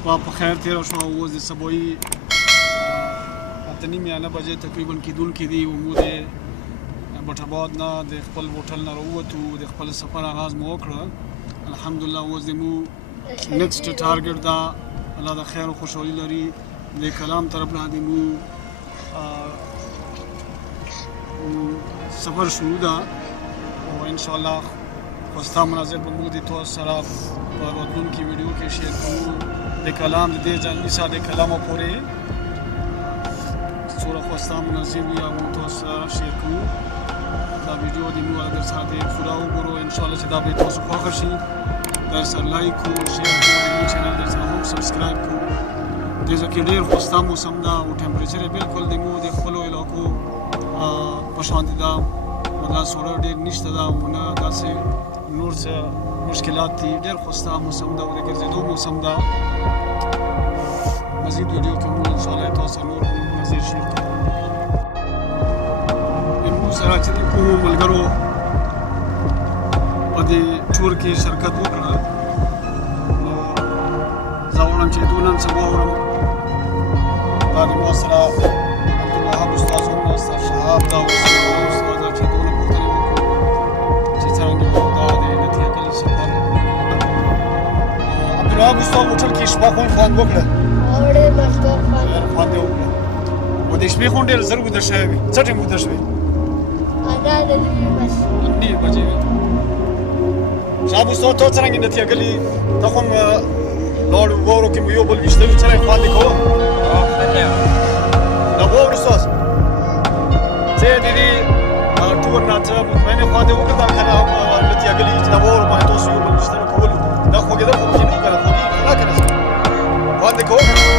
شپه په خیر تېره شوه اوس د سبایي اته نیمې نه بجې تقریبا کېدونکې دي ومو د بټ آباد نه د خپل هوټل نه راووتو د خپل سفر آغاز مو وکړه الحمدلله اوس زمو نیکسټ ټارګټ دا الله د خیر او خوشحالي لري د کلام طرف نه زمو سفر شروع ده او انشاءالله خوستا مناظر به موږ د تاسو سره په راتلونکي ویډیو کې شیر کوو د کلام د دې ځانګړي ساده کلامو پورې څومره خوستا مناظر وي هغه تاسو سره شیر کوو دا ویډیو د موږ در سره د پوره وګورو انشاءالله چې دا به تاسو خوښ شي در سره لایک کو شیر کو د چینل در سره هم سبسکرایب کو د ځکه ډېر خوستا موسم ده او ټمپریچر بالکل د موږ د خپلو علاقو په شان ده دا سوړه ډېر نشته ده او نه داسې نور څه مشکلات دي ډېر خوستا موسم ده او د ګرځېدو موسم ده مزید ویډیو کې موږ انشاءالله تاسو سره نور مناظر شیر کوو موږ سره چې د کومو ملګرو په دې ټور کې شرکت وکړه نو زه غواړم چې دوی نن سبا واورم دا د ما سره عبدالوهاب استاد هم استاد شهاب دا استاد چې دونه پوښتنې وکړو چې څرنګه وو دا د نتیجه کلي سفر عبدالوهاب استاد هوټل کې شپه خو خوند وکړه ډېر مزګار خوند یې وکړه و د شپې خو ډېر زر ویده شوی وي څه ټایم ویده شوې دا د نیمې بجې وي شهاب استاد ته څرنګه نتیجه کلي ته خو هم لاړو واورو کې مو یو بل ویشته وي څرنګه خوند یې کوه دا واورو استاد څه د دې ټور نه څه مطمئنې خوا دې وکړه دا که نه نتیجه کلي چې دا واورو باندې تاسو یو بل ویشتنه کولو دا خوږېدل خو ممکن نه وي که نه خوږېږي خو نه که نه خوند یې کوه